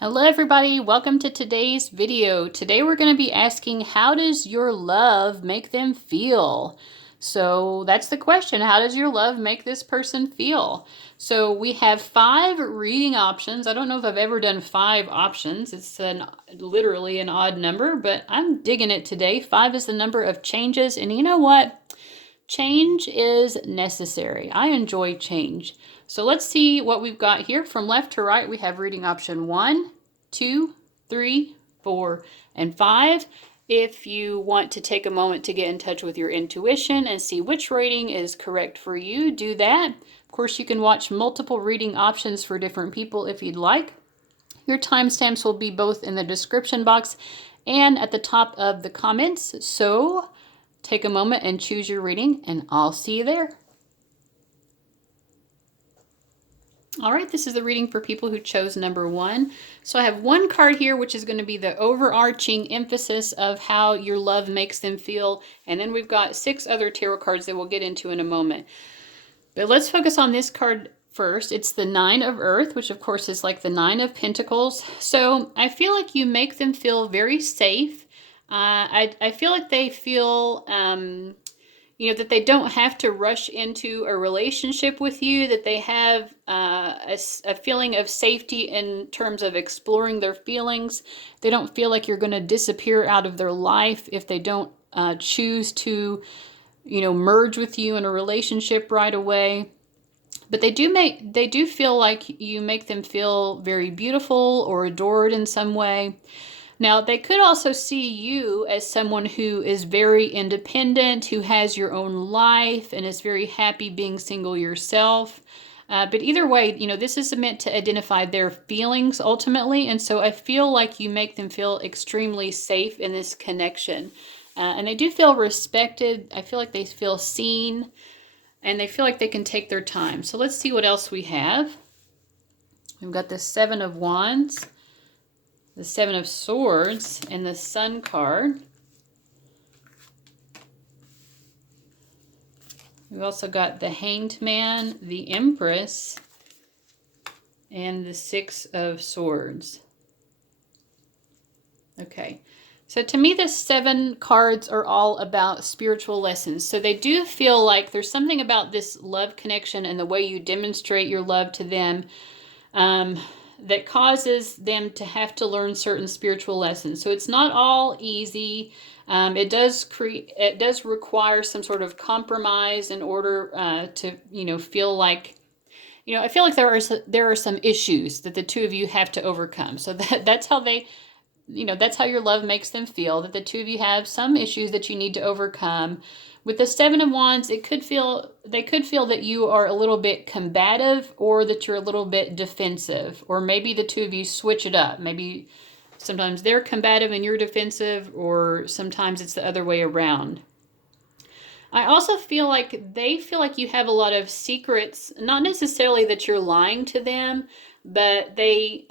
Hello everybody, welcome to today's video. Today we're going to be asking, how does your love make them feel? So that's the question. How does your love make this person feel? So we have 5 reading options. I don't know if I've ever done 5 options. It's literally an odd number, but I'm digging it today. 5 is the number of changes, and you know what? Change is necessary. I enjoy change. So let's see what we've got here. From left to right, we have reading option 1, 2, 3, 4, and 5. If you want to take a moment to get in touch with your intuition and see which rating is correct for you, do that. Of course, you can watch multiple reading options for different people if you'd like. Your timestamps will be both in the description box and at the top of the comments. So take a moment and choose your reading, and I'll see you there. All right, this is the reading for people who chose number 1. So I have 1 card here, which is going to be the overarching emphasis of how your love makes them feel. And then we've got 6 other tarot cards that we'll get into in a moment. But let's focus on this card first. It's the 9 of Earth, which of course is like the 9 of Pentacles. So I feel like you make them feel very safe. I feel like they feel that they don't have to rush into a relationship with you, that they have a feeling of safety in terms of exploring their feelings. They don't feel like you're going to disappear out of their life if they don't choose to, merge with you in a relationship right away. But they do feel like you make them feel very beautiful or adored in some way. Now, they could also see you as someone who is very independent, who has your own life, and is very happy being single yourself. But either way, this is meant to identify their feelings ultimately. And so I feel like you make them feel extremely safe in this connection. And they do feel respected. I feel like they feel seen, and they feel like they can take their time. So let's see what else we have. We've got the 7 of Wands, the 7 of Swords, and the Sun card. We've also got the Hanged Man, the Empress, and the 6 of Swords. Okay, so to me, the 7 cards are all about spiritual lessons. So they do feel like there's something about this love connection and the way you demonstrate your love to them that causes them to have to learn certain spiritual lessons. So it's not all easy. It does require some sort of compromise in order to feel like, I feel like there are some issues that the two of you have to overcome. So that's how that's how your love makes them feel, that the two of you have some issues that you need to overcome. With the 7 of Wands, they could feel that you are a little bit combative, or that you're a little bit defensive, or maybe the two of you switch it up. Maybe sometimes they're combative and you're defensive, or sometimes it's the other way around. I also feel like they feel like you have a lot of secrets, not necessarily that you're lying to them, but they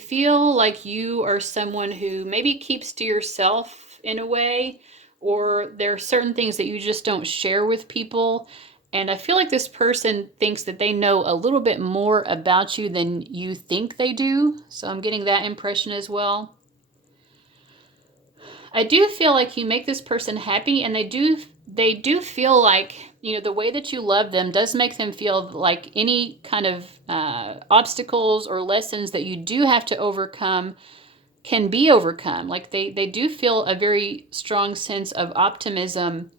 feel like you are someone who maybe keeps to yourself in a way, or there are certain things that you just don't share with people. And I feel like this person thinks that they know a little bit more about you than you think they do. So I'm getting that impression as well. I do feel like you make this person happy, and they do feel like, the way that you love them does make them feel like any kind of obstacles or lessons that you do have to overcome can be overcome. Like they do feel a very strong sense of optimism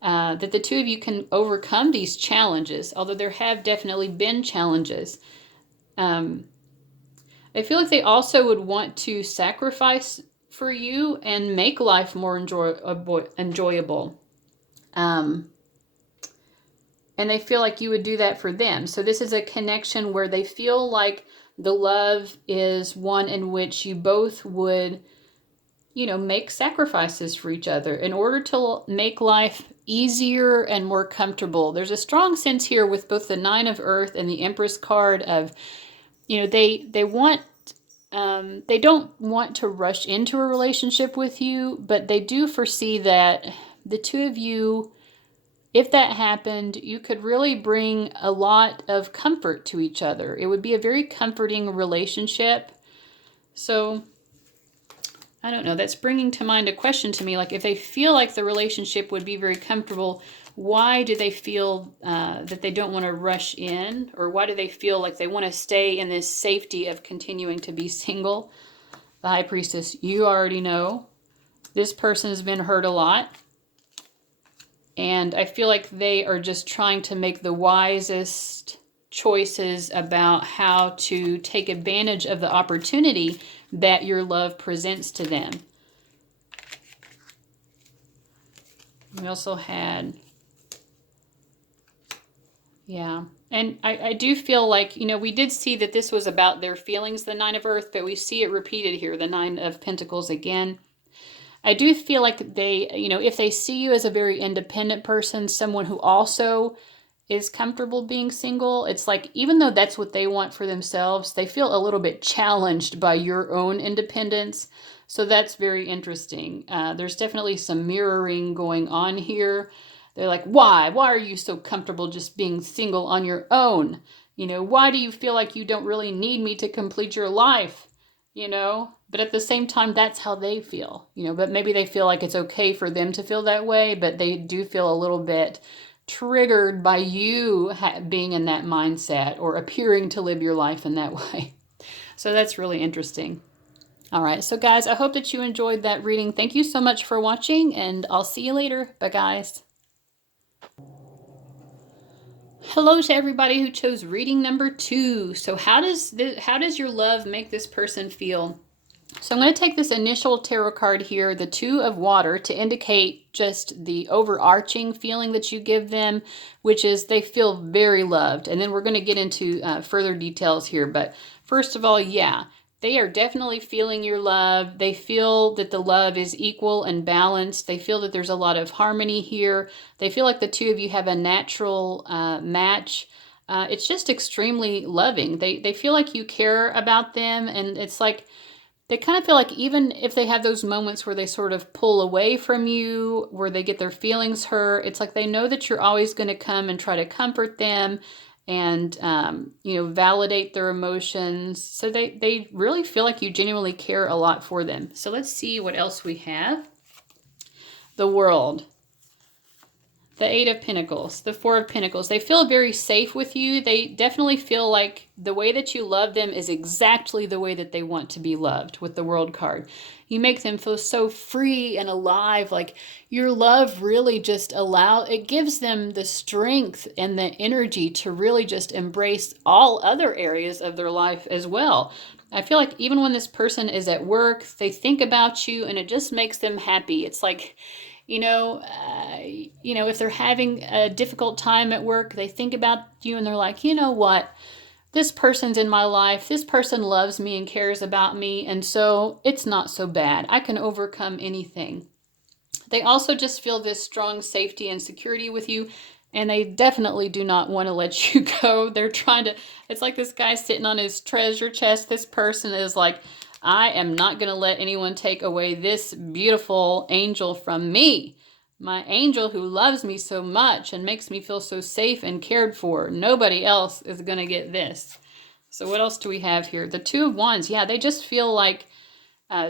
that the two of you can overcome these challenges, although there have definitely been challenges. I feel like they also would want to sacrifice for you and make life more enjoyable. And they feel like you would do that for them. So this is a connection where they feel like the love is one in which you both would, make sacrifices for each other in order to make life easier and more comfortable. There's a strong sense here with both the 9 of Earth and the Empress card of, they don't want to rush into a relationship with you, but they do foresee that the two of you, if that happened, you could really bring a lot of comfort to each other. It would be a very comforting relationship. So I don't know, that's bringing to mind a question to me, like if they feel like the relationship would be very comfortable, why do they feel that they don't want to rush in? Or why do they feel like they want to stay in this safety of continuing to be single? The High Priestess, you already know. This person has been hurt a lot. And I feel like they are just trying to make the wisest choices about how to take advantage of the opportunity that your love presents to them. We also had, yeah. And I do feel like, you know, we did see that this was about their feelings, the Nine of Earth, but we see it repeated here, the Nine of Pentacles again. I do feel like they, you know, if they see you as a very independent person, someone who also is comfortable being single, it's like, even though that's what they want for themselves, they feel a little bit challenged by your own independence. So that's very interesting. There's definitely some mirroring going on here. They're like, why? Why are you so comfortable just being single on your own? You know, why do you feel like you don't really need me to complete your life? You know, but at the same time, that's how they feel, you know, but maybe they feel like it's okay for them to feel that way, but they do feel a little bit triggered by you being in that mindset or appearing to live your life in that way. So that's really interesting. All right, so guys, I hope that you enjoyed that reading. Thank you so much for watching, and I'll see you later. Bye, guys. Hello to everybody who chose reading number 2. So how does your love make this person feel? So I'm going to take this initial tarot card here, the Two of Water, to indicate just the overarching feeling that you give them, which is they feel very loved. And then we're going to get into further details here. But first of all, yeah, they are definitely feeling your love. They feel that the love is equal and balanced. They feel that there's a lot of harmony here. They feel like the two of you have a natural match. It's just extremely loving. They feel like you care about them, and it's like, they kind of feel like even if they have those moments where they sort of pull away from you, where they get their feelings hurt, it's like they know that you're always going to come and try to comfort them and, you know, validate their emotions. So they really feel like you genuinely care a lot for them. So let's see what else we have. The World. The Eight of Pentacles, the Four of Pentacles. They feel very safe with you. They definitely feel like the way that you love them is exactly the way that they want to be loved with the World card. You make them feel so free and alive. Like your love really just it gives them the strength and the energy to really just embrace all other areas of their life as well. I feel like even when this person is at work, they think about you and it just makes them happy. It's like, you know, if they're having a difficult time at work, they think about you and they're like, you know what? This person's in my life. This person loves me and cares about me. And so it's not so bad. I can overcome anything. They also just feel this strong safety and security with you. And they definitely do not want to let you go. They're trying to, it's like this guy sitting on his treasure chest. This person is like, I am not going to let anyone take away this beautiful angel from me. My angel who loves me so much and makes me feel so safe and cared for. Nobody else is going to get this. So what else do we have here? The Two of Wands. Yeah, they just feel like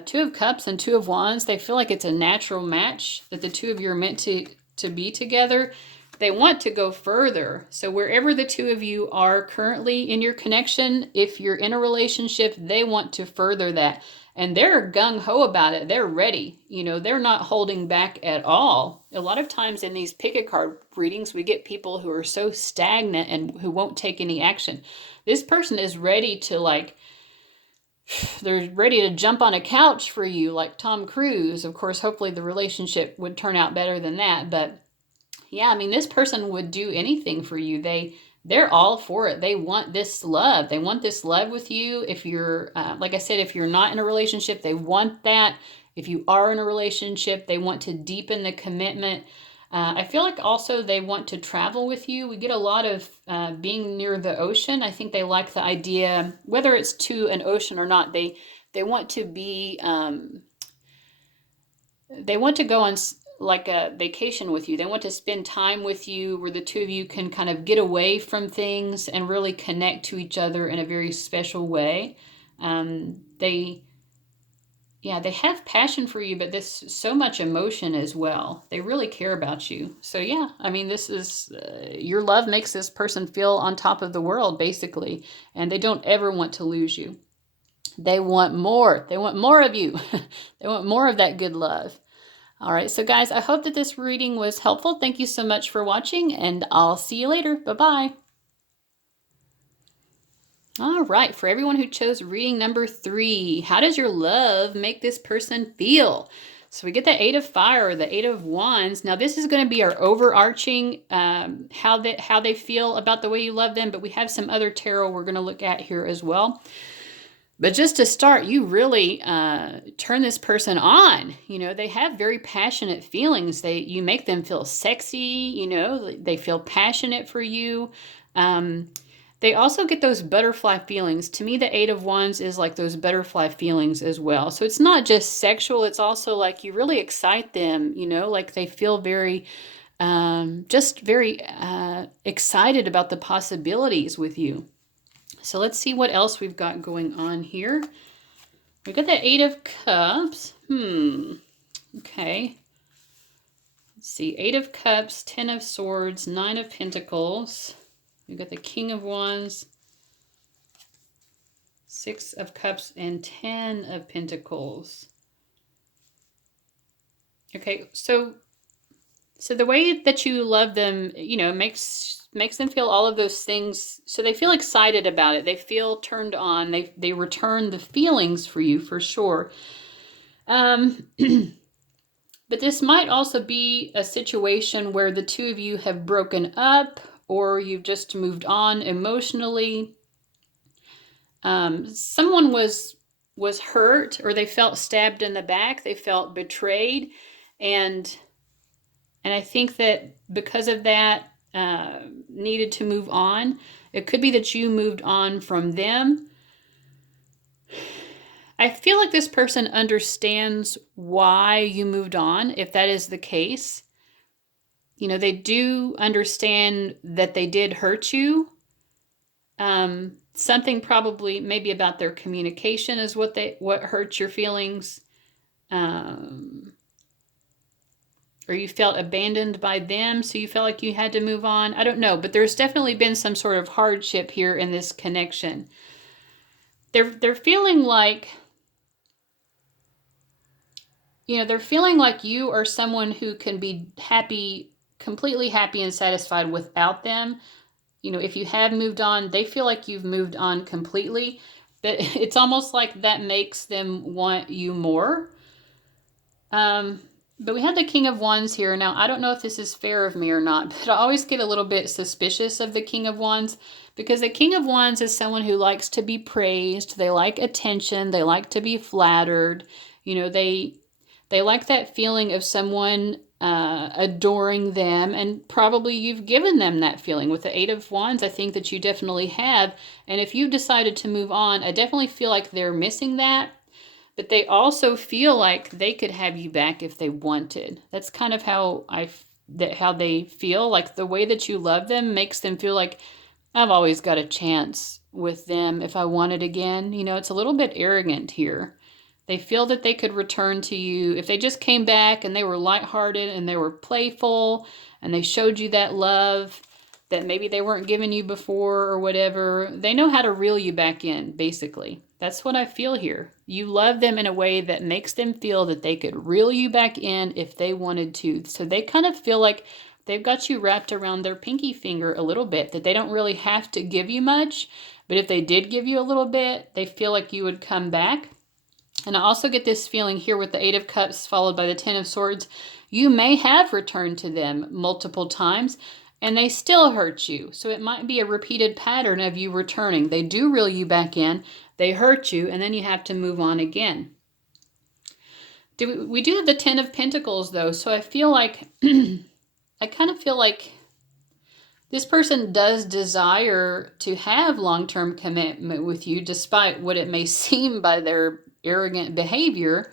Two of Cups and Two of Wands. They feel like it's a natural match, that the two of you are meant to be together. They want to go further. So wherever the two of you are currently in your connection, if you're in a relationship, they want to further that. And they're gung-ho about it. They're ready. You know, they're not holding back at all. A lot of times in these pick-a-card readings, we get people who are so stagnant and who won't take any action. This person is ready to, like, they're ready to jump on a couch for you, like Tom Cruise. Of course, hopefully the relationship would turn out better than that, but yeah, I mean, this person would do anything for you. They're all for it. They want this love. They want this love with you. If you're, like I said, if you're not in a relationship, they want that. If you are in a relationship, they want to deepen the commitment. I feel like also they want to travel with you. We get a lot of being near the ocean. I think they like the idea, whether it's to an ocean or not, they want to be, they want to go on like a vacation with you. They want to spend time with you where the two of you can kind of get away from things and really connect to each other in a very special way. They yeah, they have passion for you, but this so much emotion as well. They really care about you. So yeah, I mean, this is your love makes this person feel on top of the world, basically, and they don't ever want to lose you. They want more. They want more of you. They want more of that good love. All right, so guys, I hope that this reading was helpful. Thank you so much for watching, and I'll see you later. Bye-bye. All right, for everyone who chose reading number 3, how does your love make this person feel? So we get the 8 of Fire, the 8 of Wands. Now this is going to be our overarching how they feel about the way you love them, but we have some other tarot we're going to look at here as well. But just to start, you really turn this person on. You know, they have very passionate feelings. You make them feel sexy. You know, they feel passionate for you. They also get those butterfly feelings. To me, the 8 of Wands is like those butterfly feelings as well. So it's not just sexual. It's also like you really excite them. You know, like they feel very, just very excited about the possibilities with you. So let's see what else we've got going on here. We've got the 8 of Cups. Okay. Let's see. 8 of Cups, 10 of Swords, 9 of Pentacles. We've got the King of Wands, 6 of Cups, and 10 of Pentacles. Okay, so the way that you love them, you know, makes them feel all of those things. So they feel excited about it. They feel turned on. They return the feelings for you for sure. But this might also be a situation where the two of you have broken up, or you've just moved on emotionally. Someone was hurt, or they felt stabbed in the back. They felt betrayed, and I think that because of that, needed to move on. It could be that you moved on from them. I feel like this person understands why you moved on, if that is the case. You know, they do understand that they did hurt you. Something probably maybe about their communication is what hurt your feelings. Or you felt abandoned by them, so you felt like you had to move on. I don't know, but there's definitely been some sort of hardship here in this connection. They're feeling like, you know, they're feeling like you are someone who can be happy, completely happy and satisfied without them. You know, if you have moved on, they feel like you've moved on completely, but it's almost like that makes them want you more. But we have the King of Wands here. Now, I don't know if this is fair of me or not, but I always get a little bit suspicious of the King of Wands, because the King of Wands is someone who likes to be praised. They like attention. They like to be flattered. You know, they like that feeling of someone adoring them, and probably you've given them that feeling. With the 8 of Wands, I think that you definitely have. And if you've decided to move on, I definitely feel like they're missing that. But they also feel like they could have you back if they wanted. That's kind of how how they feel. Like the way that you love them makes them feel like, I've always got a chance with them if I wanted again. You know, it's a little bit arrogant here. They feel that they could return to you if they just came back and they were lighthearted and they were playful and they showed you that love that maybe they weren't giving you before or whatever. They know how to reel you back in, basically. That's what I feel here. You love them in a way that makes them feel that they could reel you back in if they wanted to. So they kind of feel like they've got you wrapped around their pinky finger a little bit, that they don't really have to give you much. But if they did give you a little bit, they feel like you would come back. And I also get this feeling here with the 8 of Cups followed by the 10 of Swords. You may have returned to them multiple times, and they still hurt you. So it might be a repeated pattern of you returning. They do reel you back in, they hurt you, and then you have to move on again. We do have the 10 of Pentacles, though, so I feel like, I kind of feel like this person does desire to have long-term commitment with you, despite what it may seem by their arrogant behavior.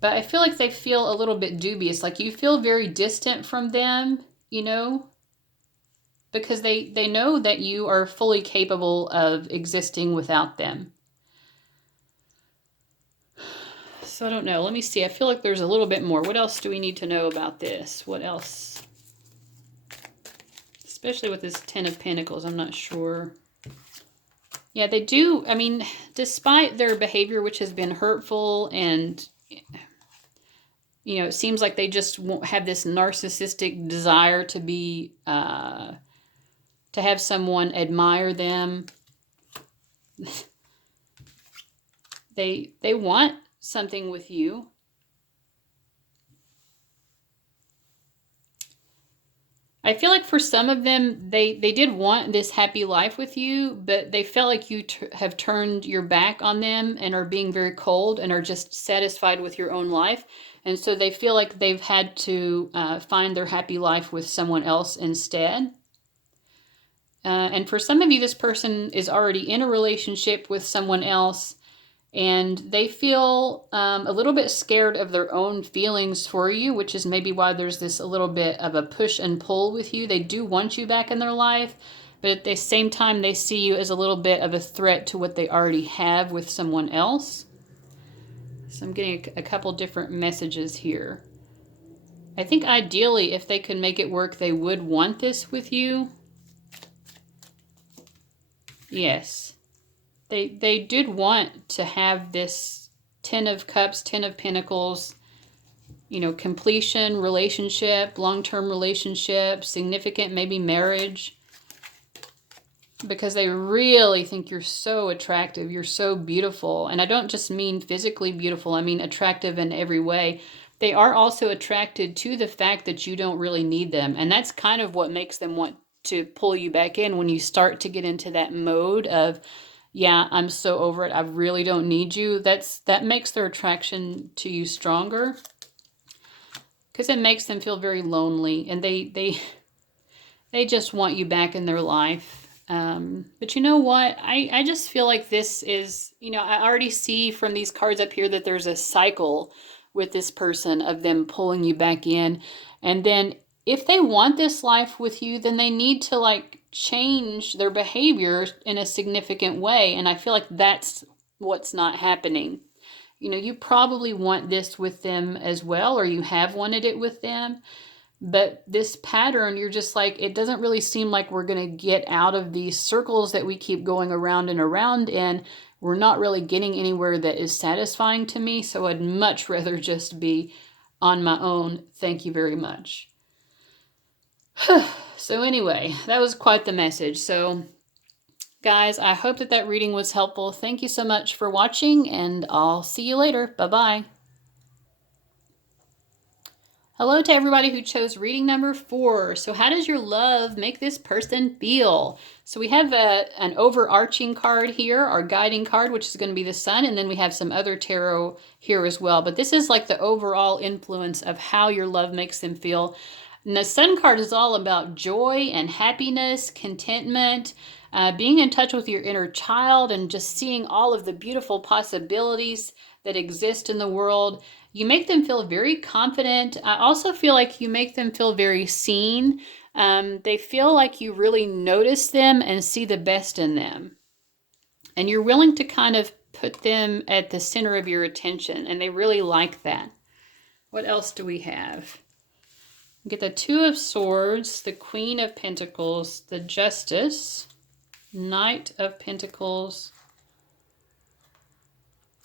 But I feel like they feel a little bit dubious, like you feel very distant from them, you know, because they know that you are fully capable of existing without them. So I don't know. Let me see. I feel like there's a little bit more. What else do we need to know about this? What else? Especially with this Ten of Pentacles, I'm not sure. Yeah, they do. I mean, despite their behavior, which has been hurtful and, you know, it seems like they just won't have this narcissistic desire to be, to have someone admire them. They want something with you. I feel like for some of them, they did want this happy life with you, but they felt like you have turned your back on them and are being very cold and are just satisfied with your own life. And so they feel like they've had to find their happy life with someone else instead. And for some of you, this person is already in a relationship with someone else, and they feel a little bit scared of their own feelings for you, which is maybe why there's this a little bit of a push and pull with you. They do want you back in their life, but at the same time, they see you as a little bit of a threat to what they already have with someone else. So I'm getting a couple different messages here. I think ideally, if they could make it work, they would want this with you. Yes. They did want to have this Ten of Cups, Ten of Pentacles, you know, completion, relationship, long-term relationship, significant, maybe marriage, because they really think you're so attractive, you're so beautiful. And I don't just mean physically beautiful, I mean attractive in every way. They are also attracted to the fact that you don't really need them. And that's kind of what makes them want to pull you back in when you start to get into that mode of, yeah, I'm so over it, I really don't need you. That makes their attraction to you stronger, because it makes them feel very lonely, and they just want you back in their life. But you know what? I just feel like this is, you know, I already see from these cards up here that there's a cycle with this person of them pulling you back in. And then if they want this life with you, then they need to like change their behavior in a significant way. And I feel like that's what's not happening. You know, you probably want this with them as well, or you have wanted it with them. But this pattern, you're just like, it doesn't really seem like we're going to get out of these circles that we keep going around and around in. We're not really getting anywhere that is satisfying to me. So I'd much rather just be on my own. Thank you very much. So anyway, that was quite the message. So guys, I hope that reading was helpful. Thank you so much for watching, and I'll see you later. Bye-bye. Hello to everybody who chose reading number 4. So how does your love make this person feel? So we have an overarching card here, our guiding card, which is going to be the sun, and then we have some other tarot here as well. But this is like the overall influence of how your love makes them feel. And the sun card is all about joy and happiness, contentment, being in touch with your inner child, and just seeing all of the beautiful possibilities that exist in the world. You make them feel very confident. I also feel like you make them feel very seen. They feel like you really notice them and see the best in them. And you're willing to kind of put them at the center of your attention, and they really like that. What else do we have? We get the Two of Swords, the Queen of Pentacles, the Justice, Knight of Pentacles.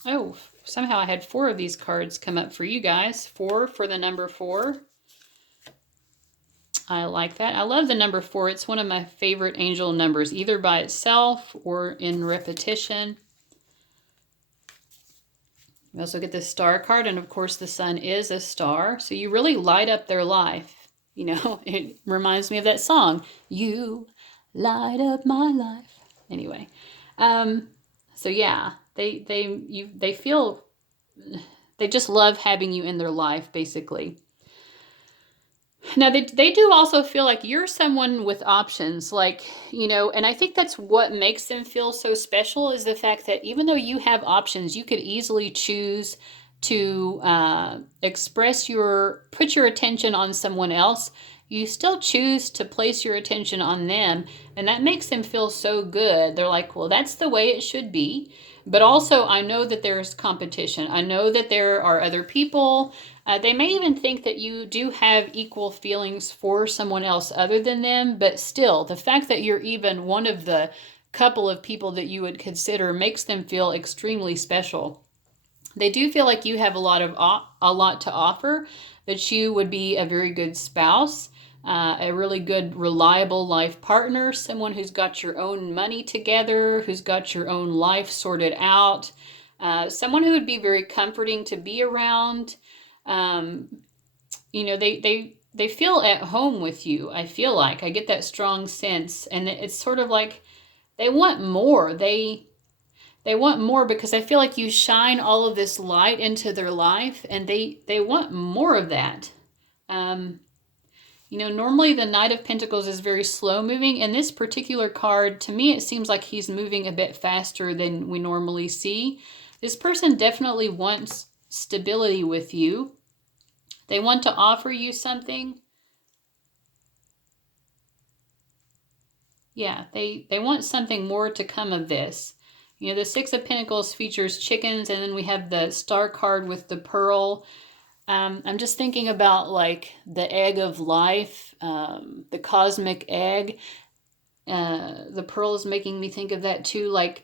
Oh, somehow I had 4 of these cards come up for you guys. 4 for the number 4. I like that. I love the number 4. It's one of my favorite angel numbers, either by itself or in repetition. We also get the Star card, and of course the sun is a star. So you really light up their life. You know, it reminds me of that song, You Light Up My Life. Anyway, so yeah, they feel, they just love having you in their life, basically. Now, they do also feel like you're someone with options, like, you know, and I think that's what makes them feel so special, is the fact that even though you have options, you could easily choose to put your attention on someone else. you still choose to place your attention on them, and that makes them feel so good. They're like, well, that's the way it should be. But also, I know that there's competition. I know that there are other people. They may even think that you do have equal feelings for someone else other than them, but still, the fact that you're even one of the couple of people that you would consider makes them feel extremely special. They do feel like you have a lot to offer, that you would be a very good spouse, a really good, reliable life partner, someone who's got your own money together, who's got your own life sorted out, someone who would be very comforting to be around. They feel at home with you. I feel like I get that strong sense, and it's sort of like they want more. They want more because I feel like you shine all of this light into their life, and they want more of that. Normally the Knight of Pentacles is very slow moving, and this particular card, to me, it seems like he's moving a bit faster than we normally see. This person definitely wants stability with you. They want to offer you something. Yeah, they want something more to come of this. The Six of Pentacles features chickens, and then we have the Star card with the pearl. I'm just thinking about like the egg of life, the cosmic egg. The pearl is making me think of that too. Like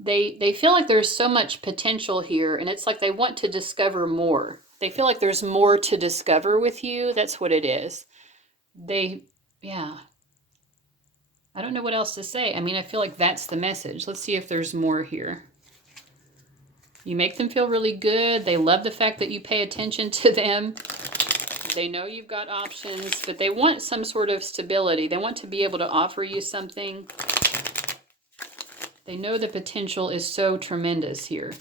they feel like there's so much potential here, and it's like they want to discover more. They feel like there's more to discover with you. That's what it is. Yeah. I don't know what else to say. I mean, I feel like that's the message. Let's see if there's more here. You make them feel really good. They love the fact that you pay attention to them. They know you've got options, but they want some sort of stability. They want to be able to offer you something. They know the potential is so tremendous here.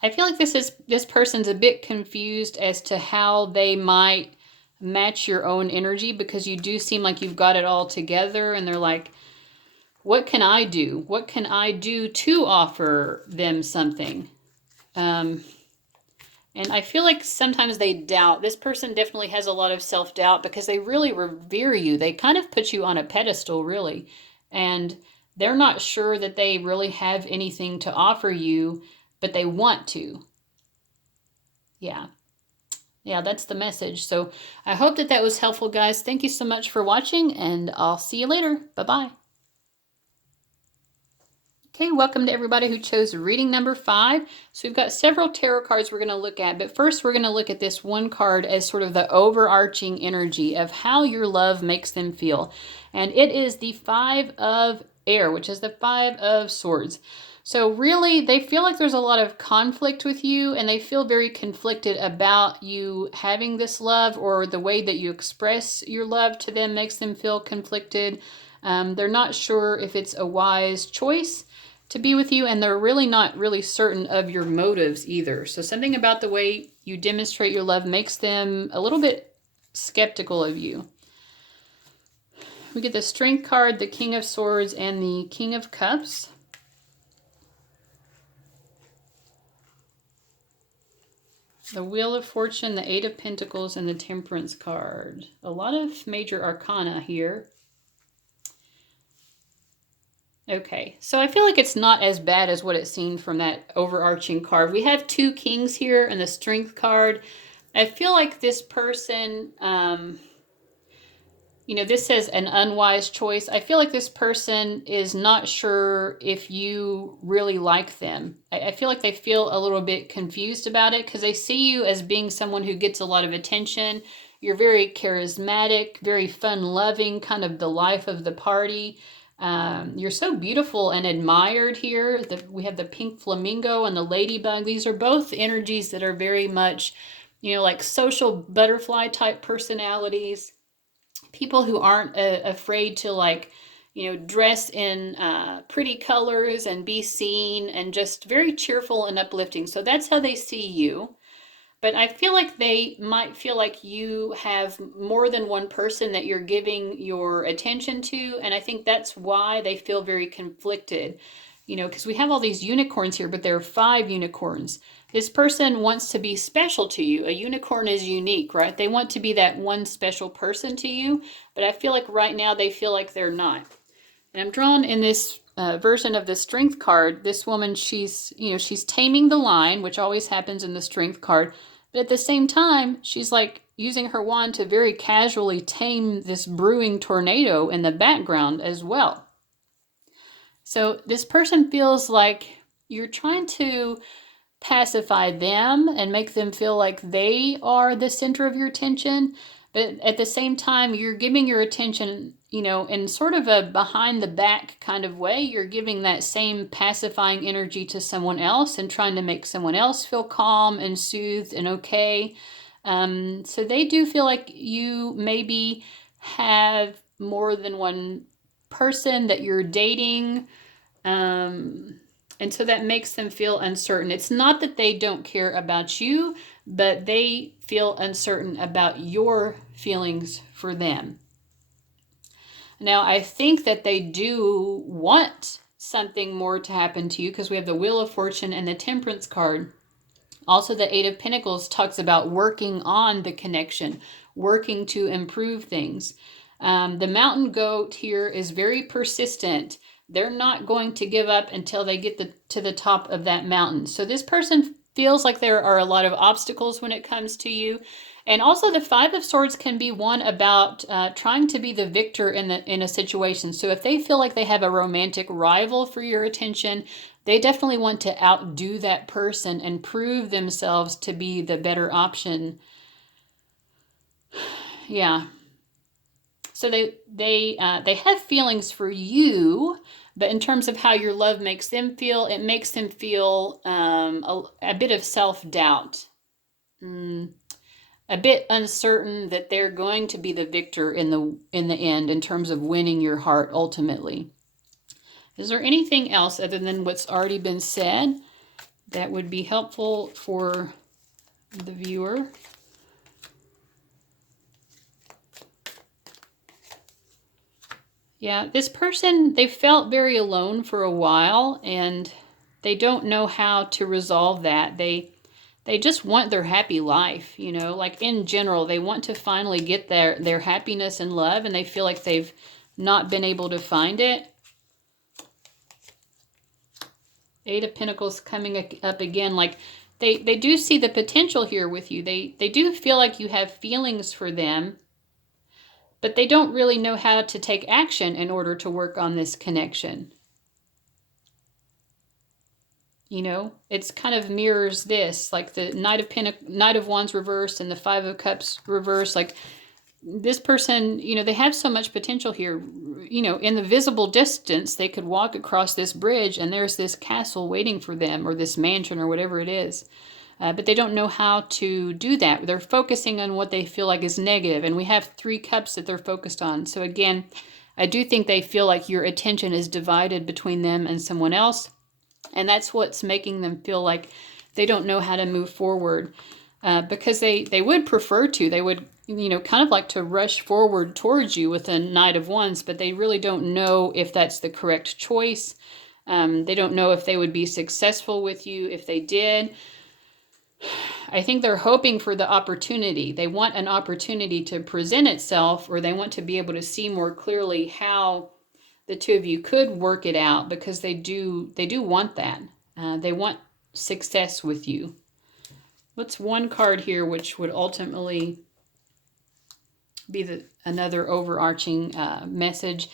I feel like this person's a bit confused as to how they might match your own energy, because you do seem like you've got it all together, and they're like, what can I do? What can I do to offer them something? And I feel like sometimes they doubt. This person definitely has a lot of self-doubt because they really revere you. They kind of put you on a pedestal, really. And they're not sure that they really have anything to offer you, but they want to. Yeah. Yeah, that's the message. So I hope that was helpful, guys. Thank you so much for watching, and I'll see you later. Bye-bye. Okay, welcome to everybody who chose reading number 5. So we've got several tarot cards we're going to look at, but first we're going to look at this one card as sort of the overarching energy of how your love makes them feel. And it is the 5 of Air, which is the 5 of Swords. So really, they feel like there's a lot of conflict with you, and they feel very conflicted about you having this love, or the way that you express your love to them makes them feel conflicted. They're not sure if it's a wise choice to be with you, and they're really not really certain of your motives either. So something about the way you demonstrate your love makes them a little bit skeptical of you. We get the Strength card, the King of Swords, and the King of Cups. The Wheel of Fortune, the Eight of Pentacles, and the Temperance card. A lot of major arcana here. Okay, so I feel like it's not as bad as what it seemed from that overarching card. We have 2 kings here and the Strength card. I feel like this person, this says an unwise choice. I feel like this person is not sure if you really like them. I feel like they feel a little bit confused about it because they see you as being someone who gets a lot of attention. You're very charismatic, very fun-loving, kind of the life of the party. You're so beautiful and admired here. We have the pink flamingo and the ladybug. These are both energies that are very much, like social butterfly type personalities. People who aren't afraid to dress in pretty colors and be seen, and just very cheerful and uplifting. So that's how they see you. But I feel like they might feel like you have more than one person that you're giving your attention to. And I think that's why they feel very conflicted. You know, because we have all these unicorns here, but there are 5 unicorns. This person wants to be special to you. A unicorn is unique, right? They want to be that one special person to you, but I feel like right now they feel like they're not. And I'm drawn in this version of the Strength card. This woman, she's taming the lion, which always happens in the Strength card. But at the same time, she's like using her wand to very casually tame this brewing tornado in the background as well. So this person feels like you're trying to pacify them and make them feel like they are the center of your attention. But at the same time, you're giving your attention, you know, in sort of a behind the back kind of way. You're giving that same pacifying energy to someone else and trying to make someone else feel calm and soothed and okay. So they do feel like you maybe have more than one person that you're dating. And so that makes them feel uncertain. It's not that they don't care about you, but they feel uncertain about your feelings for them. Now, I think that they do want something more to happen to you because we have the Wheel of Fortune and the Temperance card. Also, the Eight of Pentacles talks about working on the connection, working to improve things. The mountain goat here is very persistent. They're not going to give up until they get to the top of that mountain. So this person feels like there are a lot of obstacles when it comes to you. And also the Five of Swords can be one about trying to be the victor in a situation. So if they feel like they have a romantic rival for your attention, they definitely want to outdo that person and prove themselves to be the better option. Yeah. So they have feelings for you, but in terms of how your love makes them feel, it makes them feel a bit of self-doubt, a bit uncertain that they're going to be the victor in the end in terms of winning your heart ultimately. Is there anything else other than what's already been said that would be helpful for the viewer? Yeah, this person, they felt very alone for a while, and they don't know how to resolve that. They just want their happy life, you know, like in general, they want to finally get their happiness and love, and they feel like they've not been able to find it. Eight of Pentacles coming up again, like they do see the potential here with you. They do feel like you have feelings for them, but they don't really know how to take action in order to work on this connection. You know, it's kind of mirrors this, like the Knight of Wands reversed and the Five of Cups reversed. Like this person, you know, they have so much potential here. You know, in the visible distance, they could walk across this bridge and there's this castle waiting for them, or this mansion, or whatever it is. But they don't know how to do that. They're focusing on what they feel like is negative, and we have 3 cups that they're focused on. So again, I do think they feel like your attention is divided between them and someone else, and that's what's making them feel like they don't know how to move forward, because they would prefer to. They would, you know, kind of like to rush forward towards you with a Knight of Wands, but they really don't know if that's the correct choice. They don't know if they would be successful with you if they did. I think they're hoping for the opportunity. They want an opportunity to present itself, or they want to be able to see more clearly how the two of you could work it out, because they do want that. They want success with you. What's one card here which would ultimately be another overarching message?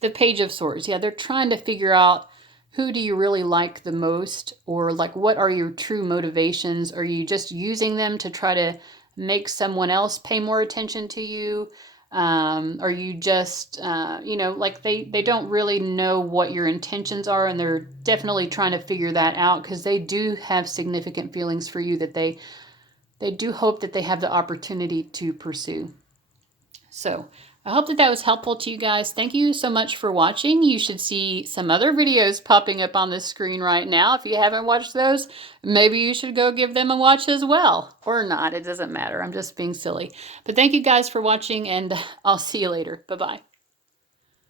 The Page of Swords. Yeah, they're trying to figure out, who do you really like the most? Or like, what are your true motivations? Are you just using them to try to make someone else pay more attention to you? Are you just, you know, like they don't really know what your intentions are, and they're definitely trying to figure that out, because they do have significant feelings for you that they do hope that they have the opportunity to pursue. So I hope that was helpful to you guys. Thank you so much for watching. You should see some other videos popping up on the screen right now. If you haven't watched those, maybe you should go give them a watch as well. Or not, it doesn't matter. I'm just being silly. But thank you guys for watching, and I'll see you later. Bye-bye.